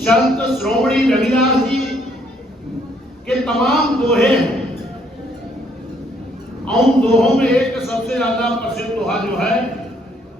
संत श्रोमणी रविदास जी के तमाम दोहे हैं। और उन दोहों में एक सबसे ज्यादा प्रसिद्ध दोहा जो है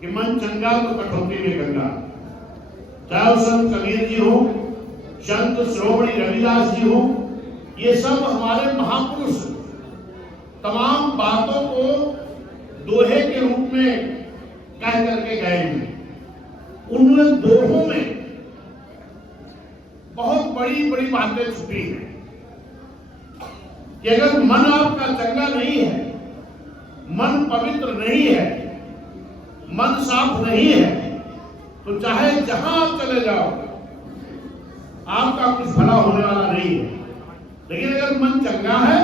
कि मन चंगा तो कठौती में गंगा। चाहे वो संत कबीर जी हो, संत श्रोमणी रविदास जी हो, ये सब हमारे महापुरुष तमाम बातों को दोहे के रूप में कह करके गए हैं। उन दोहों में बहुत बड़ी बड़ी बातें छुपी हैं कि अगर मन आपका चंगा नहीं है, मन पवित्र नहीं है, मन साफ नहीं है, तो चाहे जहां आप चले जाओ आपका कुछ भला होने वाला नहीं है। लेकिन अगर मन चंगा है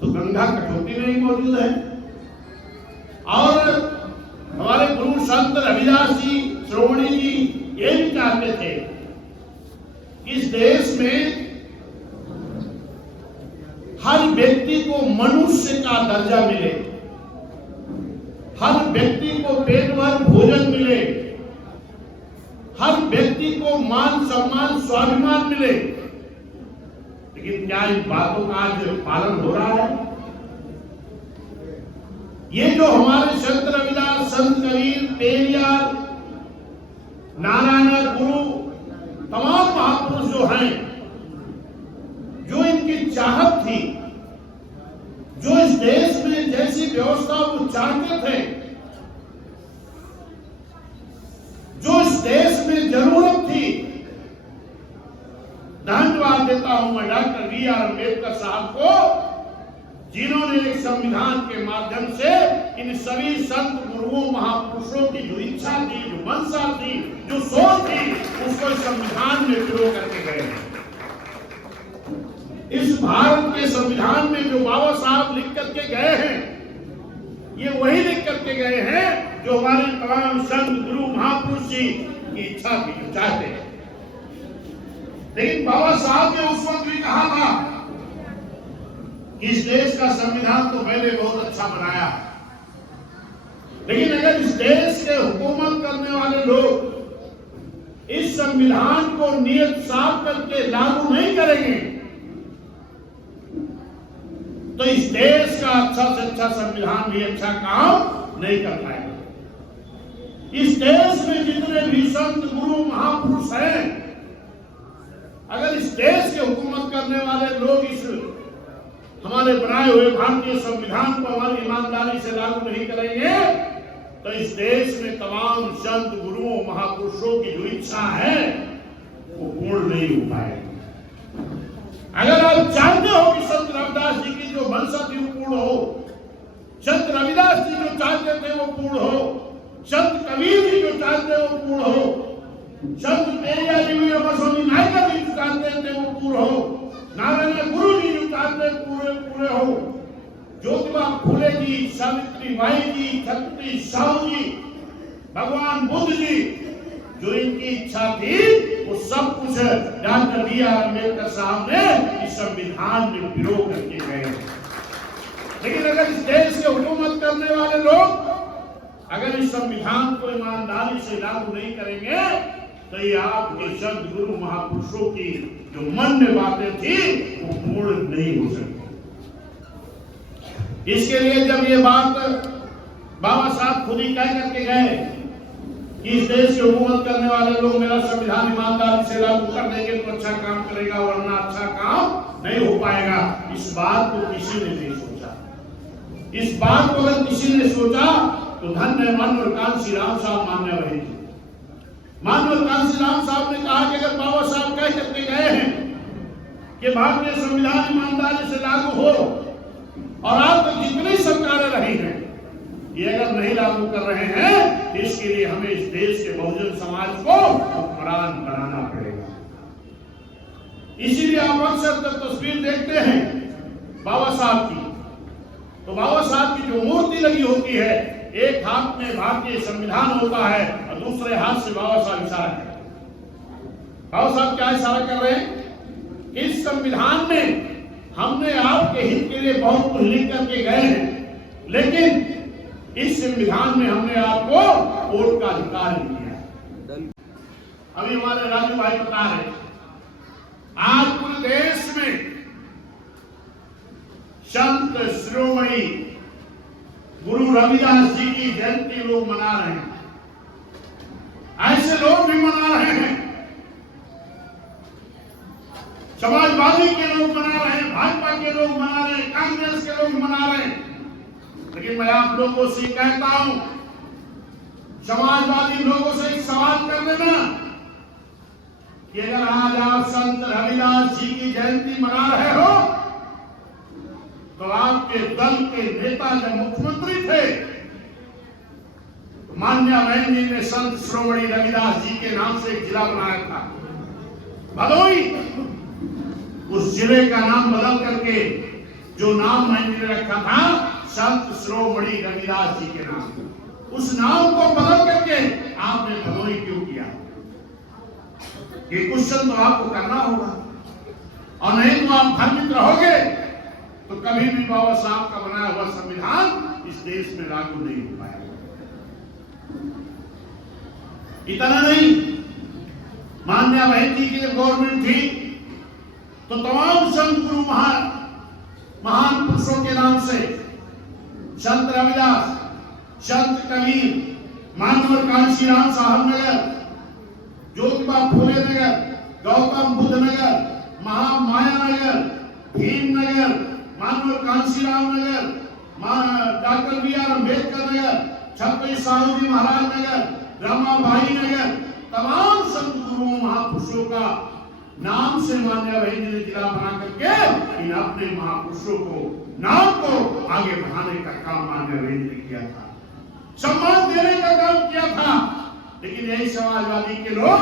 तो गंगा कठौती में ही मौजूद है। और हमारे गुरु संत रविदास जी, श्रोमणी जी ये भी चाहते थे कि इस देश में हर व्यक्ति को मनुष्य का दर्जा मिले, हर व्यक्ति को पेट भर भोजन मिले, हर व्यक्ति को मान सम्मान स्वाभिमान मिले। लेकिन क्या इन बातों का आज पालन हो रहा है? ये जो हमारे संत रविदास, संत कबीर, पेरियार, नारायण गुरु, तमाम महापुरुष जो हैं, जो इनकी चाहत थी, जो इस देश में जैसी व्यवस्था वो चाहते थे, जो इस देश में जरूरत थी, धन्यवाद देता हूं मैं डॉक्टर बी.आर. अम्बेडकर साहब को, जिन्होंने एक संविधान के माध्यम से इन सभी संत गुरुओं महापुरुषों की जो इच्छा थी, जो मंशा थी, जो सोच थी, उसको संविधान में पिरो करके गए। इस भारत के संविधान में जो बाबा साहब लिख करके गए हैं, ये वही लिख करके गए हैं जो हमारे तमाम संत गुरु महापुरुष जी की इच्छा थी, जो चाहते हैं। लेकिन बाबा साहब ने उस वक्त भी कहा था कि इस देश का संविधान तो मैंने बहुत अच्छा बनाया, लेकिन अगर इस देश के हुकूमत करने वाले लोग इस संविधान को नियत साफ करके लागू नहीं करेंगे तो इस देश का अच्छा से अच्छा संविधान भी अच्छा काम नहीं कर पाएगा। इस देश में जितने भी संत गुरु महापुरुष हैं, अगर इस देश के हुकूमत करने वाले लोग इस हमारे बनाए हुए भारतीय संविधान को हमारी ईमानदारी से लागू नहीं करेंगे तो इस देश में तमाम संत गुरुओं महापुरुषों की जो इच्छा है वो पूर्ण नहीं हो पाएगी। अगर आप चाहते हो कि संत रविदास जी की जो मंशा थी वो पूर्ण हो, संत रविदास जी जो चाहते थे वो पूर्ण हो, संत कबीर जी जो चाहते वो पूर्ण हो, संत पेरियार जी स्वामी नायकर जी जो चाहते थे वो पूर्ण हो, नारायण गुरु जी जो चाहते पूरे हो, ज्योतिबा फूले जी, सावित्री बाई जी, छत्रपति साहू जी, भगवान बुद्ध जी, जो इनकी इच्छा थी वो सब कुछ डॉक्टर बी.आर. अम्बेडकर साहब ने इस संविधान में पिरो करके गए। लेकिन अगर इस देश के हुकूमत करने वाले लोग अगर इस संविधान को ईमानदारी से लागू नहीं करेंगे तो ये आपके संत गुरु महापुरुषों की जो मन में बातें थी वो पूर्ण नहीं हो सकती। इसके लिए जब ये बात बाबा साहब खुद ही कह करके गए कि इस देश की हुकूमत करने वाले लोग मेरा संविधान ईमानदारी से लागू कर देंगे तो अच्छा काम करेगा, वरना अच्छा काम नहीं हो पाएगा। इस बात को किसी ने नहीं सोचा। इस बात को अगर किसी ने सोचा तो धन्य मानव कांसी राम साहब मानने वाले थे। मानव कांसी राम साहब ने कहा कि अगर बाबा साहब कह करके गए हैं कि भारतीय संविधान ईमानदारी से लागू हो और आज तक जितनी सरकारें रही हैं ये अगर नहीं लागू कर रहे हैं, इसके लिए हमें इस देश के बहुजन समाज को हुक्मरान बनाना पड़ेगा। इसीलिए आप अक्सर जब तस्वीर देखते हैं बाबा साहब की, तो बाबा साहब की जो मूर्ति लगी होती है, एक हाथ में भारतीय संविधान होता है और दूसरे हाथ से बाबा साहब इशारा करते हैं। बाबा साहब क्या इशारा कर रहे हैं? इस संविधान में हमने आपके हित के लिए बहुत कुछ लिख करके गए हैं, लेकिन इस संविधान में हमने आपको वोट का अधिकार दिया है। अभी हमारे राजू भाई बता रहे, आज पूरे देश में संत शिरोमणि गुरु रविदास जी की जयंती लोग मना रहे हैं। ऐसे लोग भी मना रहे हैं, समाजवादी के लोग मना रहे हैं, भाजपा के लोग मना रहे हैं, कांग्रेस के लोग मना रहे हैं। लेकिन मैं आप लोगों से कहता हूं, समाजवादी लोगों से एक सवाल कर देना कि अगर आज आप संत रविदास जी की जयंती मना रहे हो तो आपके दल के नेता जब मुख्यमंत्री थे तो मान्या बहन जी ने संत शिरोमणि रविदास जी के नाम से एक जिला बनाया था भदोई। उस जिले का नाम बदल करके जो नाम मैंने ने रखा था संत शिरोमणि रविदास जी के नाम, उस नाम को बदल करके आपने भदोई क्यों किया? ये क्वेश्चन तो आपको करना होगा, और नहीं तो आप भ्रमित रहोगे तो कभी भी बाबा साहब का बनाया हुआ संविधान इस देश में लागू नहीं हो पाएगा। इतना नहीं, मान्या बहन जी की जब गवर्नमेंट थी तो तमाम संत गुरु महान पुरुषों के नाम से संत रविदास, संत कबीर, मानवर कांशीराम साहब नगर, ज्योतिबा फूले नगर, गौतम बुद्ध नगर, महामाया नगर, भीम नगर, मानवर कांशीराम नगर, doctor B are Ambedkar Nagar, Chhatrapati Sahuji महाराज नगर, रमाबाई नगर, तमाम संत गुरुओं महापुरुषों का नाम से मान्या बहन जी ने जिला बना करके इन अपने महापुरुषों को नाम को आगे बढ़ाने का काम मान्या बहन जी ने किया था, सम्मान देने का काम किया था। लेकिन यही समाजवादी के लोग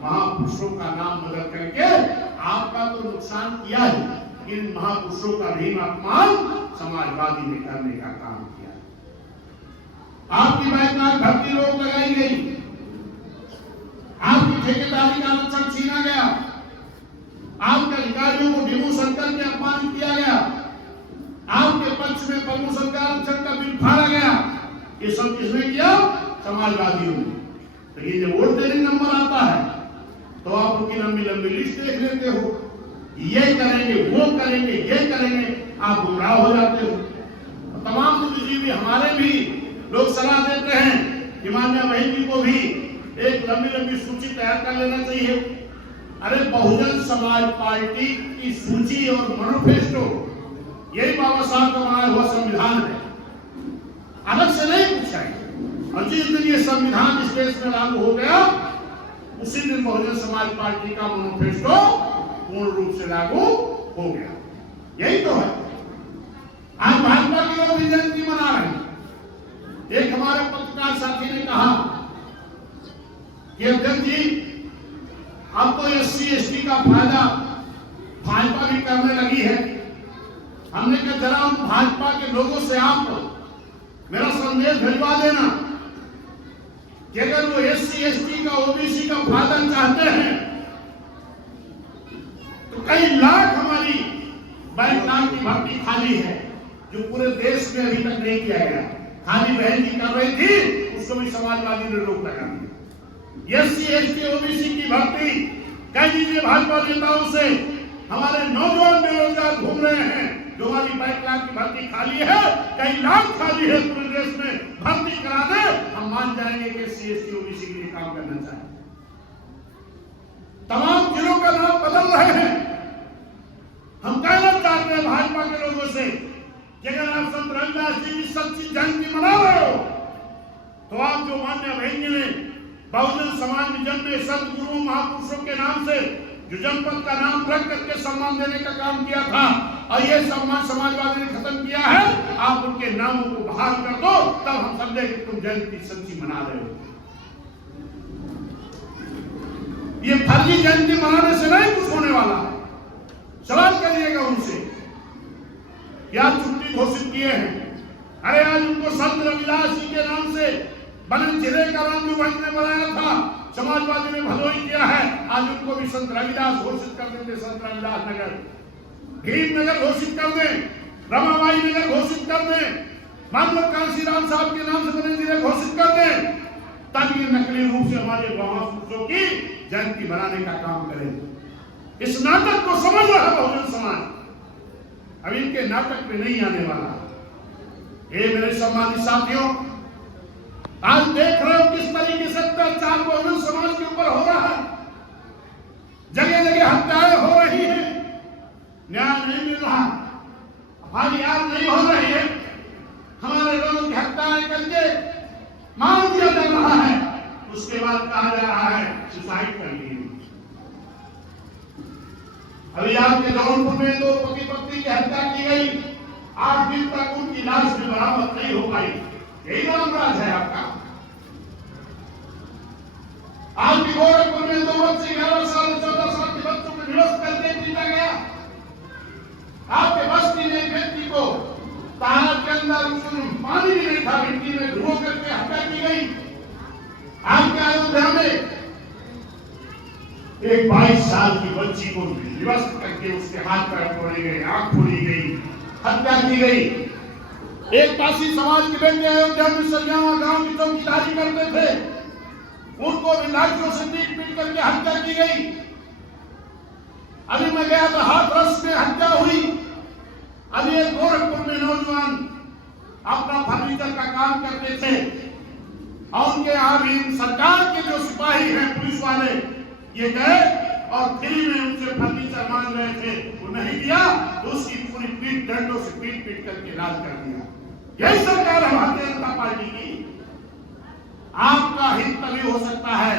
महापुरुषों का नाम बदल करके आपका तो नुकसान किया है, इन महापुरुषों का भी अपमान समाजवादी ने करने का काम किया। आपकी बैठक भर्ती रोक लगाई गई, आपकी ठेकेदारी का लक्षण छीना गया, आपके अधिकारियों को डिमोशन करके अपमानित किया गया, आपके पक्ष में प्रमोशन का लक्षण का बिल फाड़ा गया। ये सब किसने किया? समाजवादियों ने। लेकिन जब वोट देने नंबर आता है तो आप उनकी लंबी लंबी लिस्ट देख लेते हो, ये करेंगे, वो करेंगे, ये करेंगे, आप गुमराह हो जाते हो। तमाम बुद्धिजीवी हमारे भी लोग सलाह देते हैं कि मान्या बहन जी को भी एक लंबी लंबी सूची तैयार कर लेना चाहिए। अरे बहुजन समाज पार्टी की सूची और मैनिफेस्टो यही बाबा साहब का बनाया हुआ संविधान है, अलग से नहीं पूछा है। और जिस दिन ये संविधान इस देश में लागू हो गया उसी दिन बहुजन समाज पार्टी का मैनिफेस्टो पूर्ण रूप से लागू हो गया। यही तो है। आज भाजपा के लोग जयंती मना रहे हैं। एक हमारे पत्रकार साथी ने कहा कि अध्यक्ष जी अब तो SC/ST का फायदा भाजपा भी करने लगी है। हमने कहा जरा भाजपा के लोगों से आप मेरा संदेश भिजवा देना कि अगर वो SC/ST का OBC का फायदा चाहते हैं तो कई लाख हमारी बैठक की भर्ती खाली है जो पूरे देश में अभी तक नहीं किया गया। खाली बहन जी कर रही थी, उसको भी समाजवादी ने रोक लगा दी। SC/ST OBC की भर्ती कह दीजिए भाजपा नेताओं से, हमारे नौजवान बेरोजगार घूम रहे हैं, जो हमारी 22 लाख की भर्ती खाली है, कई लाख खाली है पूरे देश में, भर्ती करा दे, हम मान जाएंगे कि SC/ST OBC के लिए काम करना चाहिए। तमाम जिलों का नाम बदल रहे हैं। हम कहना चाहते हैं भाजपा के लोगों से कि अगर आप संत रविदास जी की सच्ची जयंती मना रहे हो तो आप जो मान्या बहन जी ने बहुजन समाज में जन्मे संत गुरुओं महापुरुषों के नाम से जो जनपद का नाम रख करके सम्मान देने का काम किया था और ये सम्मान समाजवादी ने खत्म किया है, आप उनके नामों को बहाल कर दो, तब हम समझे कि तुम जयंती सच्ची मना रहे हो। ये फर्जी जयंती मनाने से नहीं कुछ होने वाला है। सवाल करिएगा उनसे कि आज छुट्टी घोषित किए हैं, अरे आज उनको संत रविदास जी के नाम से बने जिले का नाम जो ने बनाया था, समाजवादी ने भदोई किया है, आज उनको भी संत रविदास घोषित कर देंगे। संत रविदास नगर, भीम नगर घोषित कर दें, रमाबाई नगर घोषित कर दें, मानवर कांशीराम साहब के नाम से बने जिले घोषित कर दें, ताकि ये नकली रूप से हमारे महापुरुषों की जयंती बनाने का काम करें। इस नाटक को समझ रहा है बहुजन समाज, अब इनके नाटक में नहीं आने वाला। ये मेरे सम्मानित साथियों, आज देख रहे हो किस तरीके से अत्याचार बहुजन समाज के ऊपर हो रहा है। जगह जगह हत्याएं हो रही है, न्याय नहीं मिल रहा, FIR नहीं हो रही है, हमारे लोगों की हत्याएं करके मार दिया जा रहा है, उसके बाद कहा जा रहा है सुसाइड कर ली। अभी आपके जौनपुर में 2 पति पत्नी की हत्या की गई, 8 दिन तक उनकी लाश भी बरामद नहीं हो पाई। यही रामराज है आपका। आज भी गोरखपुर में 2 बच्चे 11 साल 14 साल के बच्चों को निरस्त करके पीटा गया। आपके बस्ती में एक व्यक्ति को तालाब के अंदर पानी भी नहीं था, मिट्टी में डुबो करके हत्या की गई। आपके अयोध्या में एक 22 साल की बच्ची को विवश करके उसके हाथ पैर तोड़े गए, आंख फोड़ी गई, हत्या की गई। एक पासी समाज के बेटे अयोध्या में सरियावा गांव की चौकीदारी करते थे, उनको भी लाठियों से पीट करके हत्या की गई। अभी मैं गया तो हाथरस में हत्या हुई। अभी एक गोरखपुर में नौजवान अपना फर्नीचर का काम करते थे और उनके यहाँ भी सरकार के जो सिपाही हैं, पुलिस वाले, ये गए और फ्री में उनसे फर्नीचर मांग रहे थे, वो नहीं दिया तो उसकी पूरी पीठ डंडों से पीट करके लाल कर दिया। यही सरकार है भारतीय जनता पार्टी की। आपका हित तभी हो सकता है,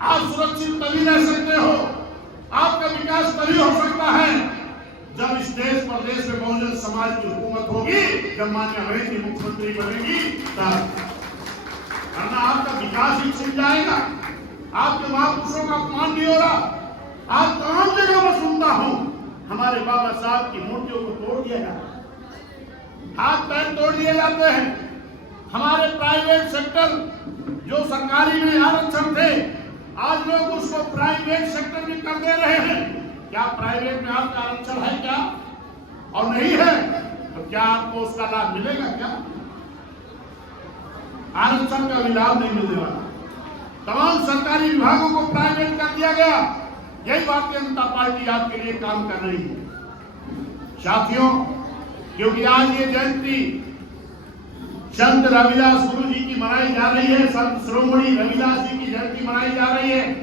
आप सुरक्षित तभी रह सकते हो, आपका विकास तभी हो सकता है जब इस देश प्रदेश में बहुजन समाज की हुकूमत होगी, जब माननीय अमित जी मुख्यमंत्री बनेगी तब। वरना आपका विकास ही छिप जाएगा, आपके महापुरुषों का अपमान नहीं हो रहा। आज तमाम जगह मैं सुनता हूं हमारे बाबा साहब की मूर्तियों को तोड़ दिया जाता है, हाथ पैर तोड़ दिए जाते हैं। हमारे प्राइवेट सेक्टर जो सरकारी में आरक्षण थे, आज लोग उसको प्राइवेट सेक्टर में कर दे रहे हैं। क्या प्राइवेट में आपका आरक्षण है क्या? और नहीं है तो क्या आपको उसका लाभ मिलेगा क्या? आरक्षण का भी लाभ नहीं मिलने वाला। तमाम सरकारी विभागों को प्राइवेट कर दिया गया। यही भारतीय जनता पार्टी आपके लिए काम कर रही है साथियों, क्योंकि आज ये जयंती संत रविदास गुरु जी की मनाई जा रही है, संत शिरोमणि रविदास जी की जयंती मनाई जा रही है।